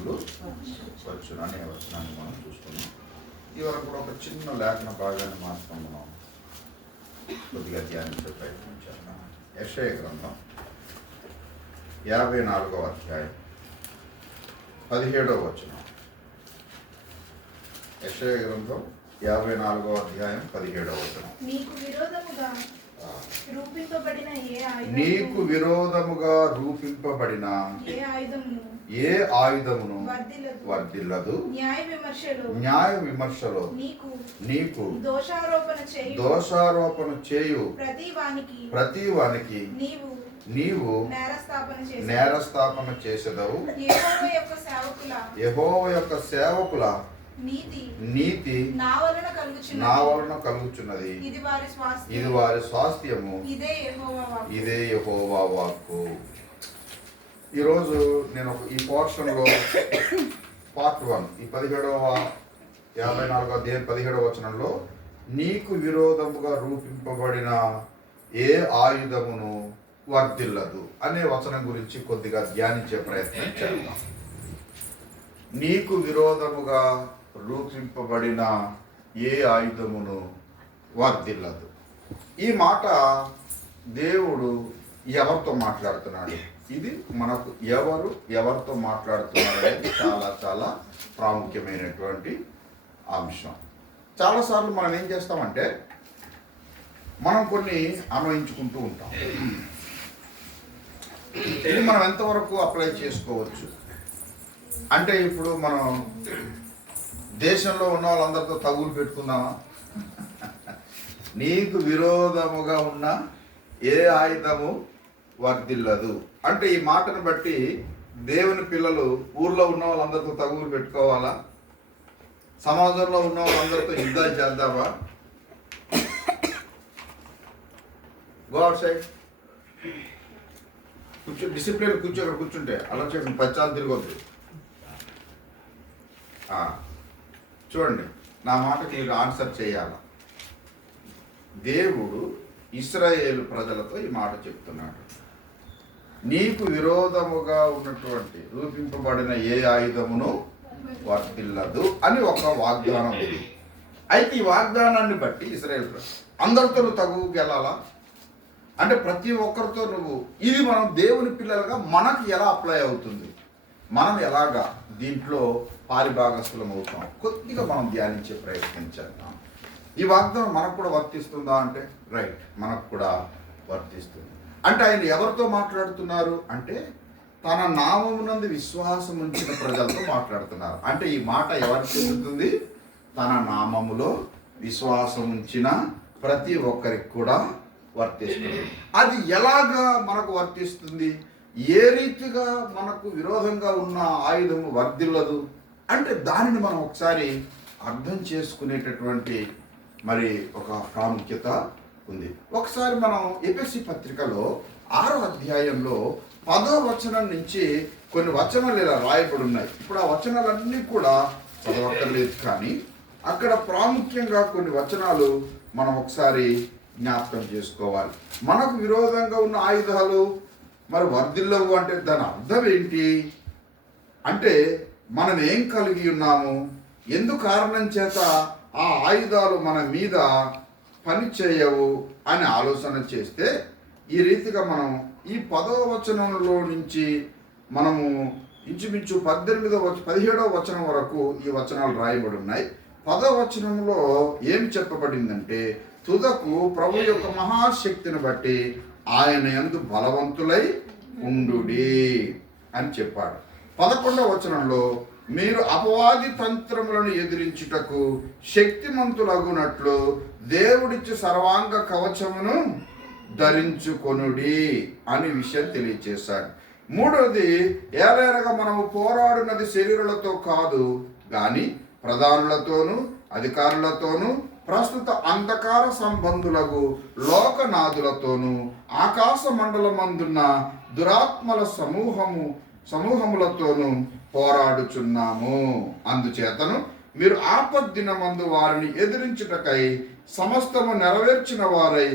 దినములు వచ్చును అనే వచనాన్ని మనం చూస్తున్నాం. ఇవరకు కూడా ఒక చిన్న లేఖన భాగాన్ని మాత్రం మనం కొద్దిగా ధ్యానించే ప్రయత్నం చేద్దాం. యెషయా గ్రంథం 54వ అధ్యాయం 17వ వచనం. యెషయా గ్రంథం 54వ అధ్యాయం 17వ వచనం. నీకు విరోధముగా రూపింపబడిన నీకు విరోధముగా రూపింపబడిన ఏ ఆయుధమును వర్ధిల్లదు. న్యాయ విమర్శలో నీకు దోషారోపణ చేయు ప్రతి వానికి నీవు నేరస్థాపన చేసేదవు. యెహోవా యొక్క సేవకుల నీతి నా వలన కలుగుచున్నది. ఇది వారి స్వాస్థ్యము. ఇదే యెహోవా వాక్కు. ఈరోజు నేను ఈ పోర్షన్లో పార్ట్ 1 ఈ 54వ అధ్యాయం 17వ వచనంలో నీకు విరోధముగా రూపింపబడిన ఏ ఆయుధమును వర్ధిల్లదు అనే వచనం గురించి కొద్దిగా ధ్యానించే ప్రయత్నం చేద్దాం. నీకు విరోధముగా రూపింపబడిన ఏ ఆయుధమును వర్ధిల్లదు. ఈ మాట దేవుడు ఎవరితో మాట్లాడుతున్నాడు? ఇది మనకు ఎవరితో మాట్లాడుతున్నారు అనేది చాలా చాలా ప్రాముఖ్యమైనటువంటి అంశం. చాలాసార్లు మనం ఏం చేస్తామంటే మనం కొన్ని అన్వయించుకుంటూ ఉంటాం. ఇది మనం ఎంతవరకు అప్లై చేసుకోవచ్చు అంటే, ఇప్పుడు మనం దేశంలో ఉన్న వాళ్ళందరితో తగులు పెట్టుకుందామా? నీకు విరోధముగా ఉన్న ఏ ఆయుధము వర్ధిల్లదు అంటే ఈ మాటను బట్టి దేవుని పిల్లలు ఊర్లో ఉన్న వాళ్ళందరితో తగులు పెట్టుకోవాలా? సమాజంలో ఉన్న వాళ్ళందరితో యుద్ధాలు చేద్దామా? గో అవుట్ సైడ్, డిసిప్లిన్ అక్కడ కూర్చుంటే అలా చేసిన పచ్చాలు తిరగొద్దు. చూడండి, నా మాటకి మీరు ఆన్సర్ చేయాల. దేవుడు ఇశ్రాయేలు ప్రజలతో ఈ మాట చెప్తున్నాడు. నీకు విరోధముగా ఉన్నటువంటి రూపింపబడిన ఏ ఆయుధమును వర్ధిల్లదు అని ఒక వాగ్దానం ఉంది. అయితే ఈ వాగ్దానాన్ని బట్టి ఇశ్రాయేలు అందరితో నువ్వు తగువుకి వెళ్ళాలా అంటే ప్రతి ఒక్కరితో నువ్వు ఇది మనం దేవుని పిల్లలుగా మనకు ఎలా అప్లై అవుతుంది, మనం ఎలాగా దీంట్లో పారిభాగస్థులం అవుతాం, కొద్దిగా మనం ధ్యానించే ప్రయత్నం చేద్దాం. ఈ వాగ్దానం మనకు కూడా వర్తిస్తుందా అంటే రైట్, మనకు కూడా వర్తిస్తుంది. అంటే ఆయన ఎవరితో మాట్లాడుతున్నారు అంటే తన నామమునందు విశ్వాసం ఉంచిన ప్రజలతో మాట్లాడుతున్నారు. అంటే ఈ మాట ఎవరికి చెందుతుంది? తన నామములో విశ్వాసం ఉంచిన ప్రతి ఒక్కరికి కూడా వర్తిస్తుంది. అది ఎలాగా మనకు వర్తిస్తుంది? ఏ రీతిగా మనకు విరోధంగా ఉన్న ఆయుధము వర్ధిల్లదు అంటే దానిని మనం ఒకసారి అర్థం చేసుకునేటటువంటి మరి ఒక ప్రాముఖ్యత ఉంది. ఒకసారి మనం ఎఫెసీ పత్రికలో 6వ అధ్యాయంలో 10వ వచనం నుంచి కొన్ని వచనాలు ఇలా రాయబడి ఉన్నాయి. ఇప్పుడు ఆ వచనాలన్నీ కూడా చదవక్కర్లేదు, కానీ అక్కడ ప్రాముఖ్యంగా కొన్ని వచనాలు మనం ఒకసారి జ్ఞాపకం చేసుకోవాలి. మనకు విరోధంగా ఉన్న ఆయుధాలు మరి వర్ధిల్లవు అంటే దాని అర్థం ఏంటి అంటే మనం ఏం కలిగి ఉన్నాము, ఎందు కారణం చేత ఆ ఆయుధాలు మన మీద పని చేయవు అని ఆలోచన చేస్తే ఈ రీతిగా మనం ఈ 10వ వచనంలో నుంచి మనము ఇంచుమించు 17వ వచనం వరకు ఈ వచనాలు రాయబడి ఉన్నాయి. 10వ వచనంలో ఏమి చెప్పబడిందంటే తుదకు ప్రభు యొక్క మహాశక్తిని బట్టి ఆయన యందు బలవంతులై ఉండుడి అని చెప్పాడు. 11వ వచనంలో మీరు అపవాది తంత్రములను ఎదిరించుటకు శక్తిమంతులగునట్లు దేవుడిచ్చి సర్వాంగ కవచమును ధరించుకొనుడి అని విషయం తెలియచేశాడు. 3వది, ఏలైనగా మనము పోరాడినది శరీరులతో కాదు గాని ప్రధానులతోనూ అధికారులతోనూ ప్రస్తుత అంధకార సంబంధులకు లోకనాథులతోనూ ఆకాశ మండలమందున్న దురాత్మల సమూహములతోనూ పోరాడుచున్నాము. అందుచేతను మీరు ఆపద్దినమందు వారిని ఎదిరించుటకై సమస్తము నెరవేర్చిన వారై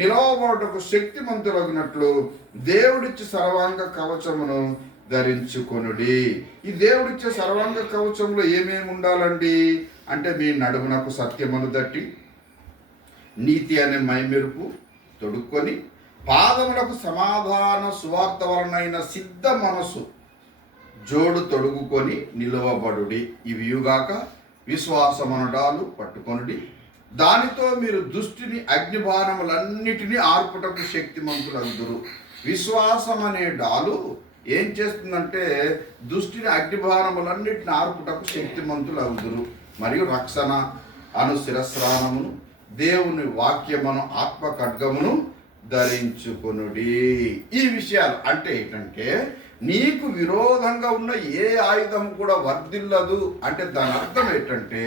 నిలవబడుటకు శక్తిమంతులగినట్లు దేవుడిచ్చి సర్వాంగ కవచమును ధరించుకొనుడి. ఈ దేవుడిచ్చే సర్వాంగ కవచంలో ఏమేమి ఉండాలండి అంటే, మీ నడుమునకు సత్యమును దట్టి నీతి అనే మైమెరుపు తొడుక్కొని, పాదములకు సమాధాన సువార్త వలనైన సిద్ధ మనసు జోడు తొడుగుకొని నిలువబడుడి. ఇవియుగాక విశ్వాసమనడాలు పట్టుకొనుడి, దానితో మీరు దుష్టిని అగ్నిబాణములన్నిటినీ ఆర్పుటకు శక్తిమంతులందురు. విశ్వాసం అనే డాలు ఏం చేస్తుందంటే, దుష్టిని అగ్నిబాణములన్నిటిని ఆర్పుటకు శక్తిమంతులు అవుదురు. మరియు రక్షణ అను శిరస్నానమును, దేవుని వాక్యమును, ఆత్మ ఖడ్గమును ధరించుకొనుడి. ఈ విషయాలు అంటే ఏంటంటే, నీకు విరోధంగా ఉన్న ఏ ఆయుధం కూడా వర్ధిల్లదు అంటే దాని అర్థం ఏంటంటే,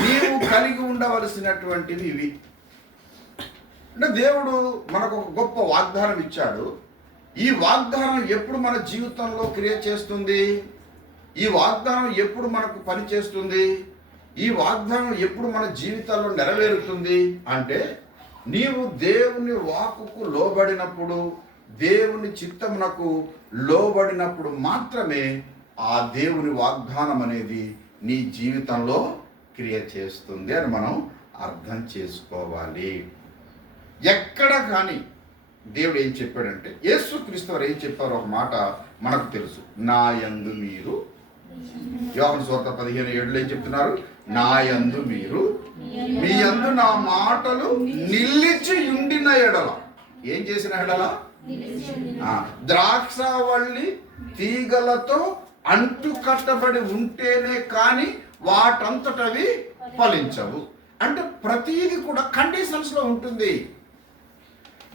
నీవు కలిగి ఉండవలసినటువంటివి ఇవి. అంటే దేవుడు మనకు ఒక గొప్ప వాగ్దానం ఇచ్చాడు. ఈ వాగ్దానం ఎప్పుడు మన జీవితంలో క్రియ చేస్తుంది? ఈ వాగ్దానం ఎప్పుడు మనకు పని చేస్తుంది? ఈ వాగ్దానం ఎప్పుడు మన జీవితాల్లో నెరవేరుతుంది అంటే, నీవు దేవుని వాక్కుకు లోబడినప్పుడు, దేవుని చిత్తమునకు లోబడినప్పుడు మాత్రమే ఆ దేవుని వాగ్దానం అనేది నీ జీవితంలో క్రియ చేస్తుంది అని మనం అర్థం చేసుకోవాలి. ఎక్కడ కానీ దేవుడు ఏం చెప్పాడంటే, యేసుక్రీస్తు వారు ఏం చెప్పారో ఒక మాట మనకు తెలుసు. నా యందు మీరు, యోహాను సువార్త 15:7 ఏం చెప్తున్నారు? నా యందు మీరు, మీ యందు నా మాటలు నిలిచి ఉండిన ఎడల. ఏం చేసిన ఎడల? ద్రాక్షవల్లి తీగలతో అంటు కట్టబడి ఉంటేనే కానీ వాటంతటవి ఫలించవు. అంటే ప్రతీది కూడా కండిషన్స్ లో ఉంటుంది.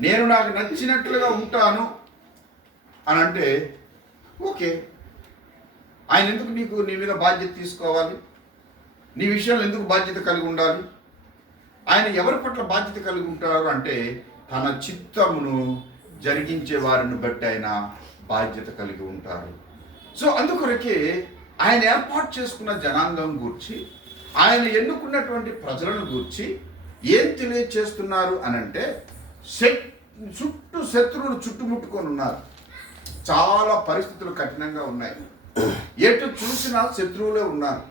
నేను నాకు నచ్చినట్లుగా ఉంటాను అని అంటే ఓకే, ఆయన ఎందుకు నీ మీద బాధ్యత తీసుకోవాలి? నీ విషయంలో ఎందుకు బాధ్యత కలిగి ఉండాలి? ఆయన ఎవరి పట్ల బాధ్యత కలిగి ఉంటారు అంటే, తన చిత్తమును జరిగించే వారిని బట్టి ఆయన బాధ్యత కలిగి ఉంటారు. సో అందుకొరకే ఆయన ఏర్పాటు చేసుకున్న జనాంగం గూర్చి, ఆయన ఎన్నుకున్నటువంటి ప్రజలను గూర్చి ఏం తెలియచేస్తున్నారు అని అంటే, చుట్టూ శత్రువులు చుట్టుముట్టుకొని ఉన్నారు. చాలా పరిస్థితులు కఠినంగా ఉన్నాయి. ఎటు చూసినా శత్రువులే ఉన్నారు.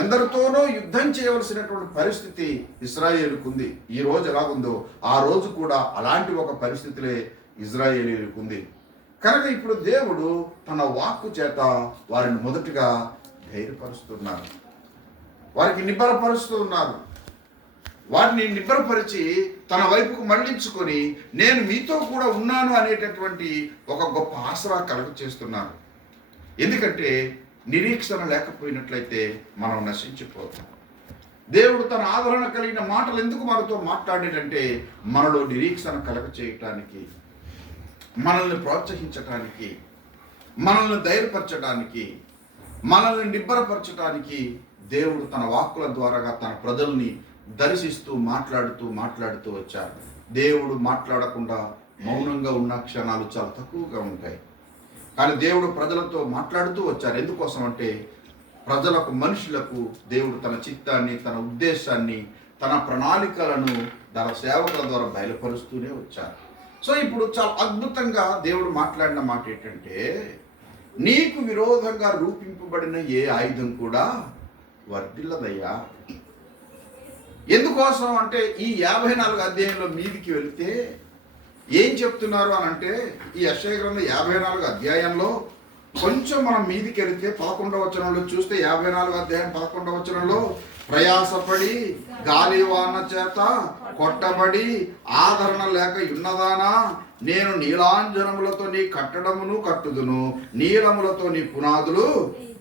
ఎందరితోనో యుద్ధం చేయవలసినటువంటి పరిస్థితి ఇశ్రాయేలుకు ఉంది. ఈ రోజు ఎలాగుందో ఆ రోజు కూడా అలాంటి ఒక పరిస్థితులే ఇశ్రాయేలీలకు ఉంది. కనుక ఇప్పుడు దేవుడు తన వాక్కు చేత వారిని మొదటిగా ధైర్యపరుస్తున్నారు, వారికి నిబ్బరపరుస్తూ ఉన్నారు. వారిని నిబ్బరపరిచి తన వైపుకు మళ్లించుకొని, నేను మీతో కూడా ఉన్నాను అనేటటువంటి ఒక గొప్ప ఆసరా కలుగ చేస్తున్నారు. ఎందుకంటే నిరీక్షణ లేకపోయినట్లయితే మనం నశించిపోతాం. దేవుడు తన ఆదరణ కలిగిన మాటలు ఎందుకు మనతో మాట్లాడాడంటే, మనలో నిరీక్షణ కలగ చేయటానికి, మనల్ని ప్రోత్సహించటానికి, మనల్ని ధైర్యపరచడానికి, మనల్ని నిబ్బరపరచడానికి దేవుడు తన వాక్కుల ద్వారాగా తన ప్రజల్ని దర్శిస్తూ మాట్లాడుతూ వచ్చారు. దేవుడు మాట్లాడకుండా మౌనంగా ఉన్న క్షణాలు చాలా తక్కువగా ఉంటాయి. కానీ దేవుడు ప్రజలతో మాట్లాడుతూ వచ్చారు. ఎందుకోసం అంటే, ప్రజలకు, మనుషులకు దేవుడు తన చిత్తాన్ని, తన ఉద్దేశాన్ని, తన ప్రణాళికలను తన సేవకుల ద్వారా బయలుపరుస్తూనే వచ్చారు. సో ఇప్పుడు చాలా అద్భుతంగా దేవుడు మాట్లాడిన మాట ఏంటంటే, నీకు విరోధంగా రూపింపబడిన ఏ ఆయుధం కూడా వర్ధిల్లదయ్యా. ఎందుకోసం అంటే, ఈ 54 అధ్యాయంలో మీదికి వెళితే ఏం చెప్తున్నారు అని అంటే, ఈ యెషయా గ్రంథం 54 అధ్యాయంలో కొంచెం మనం మీదికి వెళితే 11వ వచనంలో చూస్తే, 54 అధ్యాయం 11వ వచనంలో, ప్రయాసపడి గాలివాన చేత కొట్టబడి ఆదరణ లేక ఉన్నదానా, నేను నీలాంజనములతో నీ కట్టడమును కట్టుదును, నీలములతో నీ పునాదులు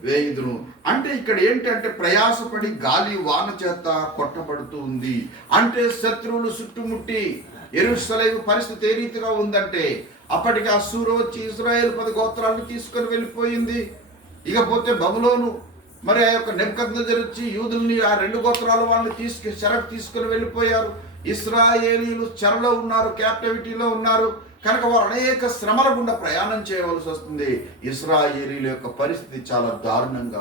వేయుదును. అంటే ఇక్కడ ఏంటంటే, ప్రయాసపడి గాలి వాన చేత కొట్టబడుతూ ఉంది. అంటే శత్రువులు చుట్టుముట్టి, యెరూషలేము పరిస్థితి ఏ రీతిగా ఉందంటే, అప్పటికి అష్షూరు వచ్చి ఇశ్రాయేలు 10 గోత్రాలను తీసుకొని వెళ్ళిపోయింది. ఇకపోతే బబులోను, మరి ఆ యొక్క నెబుకద్నెజరు వచ్చి యూదుల్ని, ఆ 2 గోత్రాల వాళ్ళని చెరకు తీసుకొని వెళ్ళిపోయారు. ఇశ్రాయేలీలు చెరలో ఉన్నారు, క్యాప్టివిటీలో ఉన్నారు. కనుక వారు అనేక శ్రమల గుండా ప్రయాణం చేయవలసి వస్తుంది. ఇశ్రాయేలీల యొక్క పరిస్థితి చాలా దారుణంగా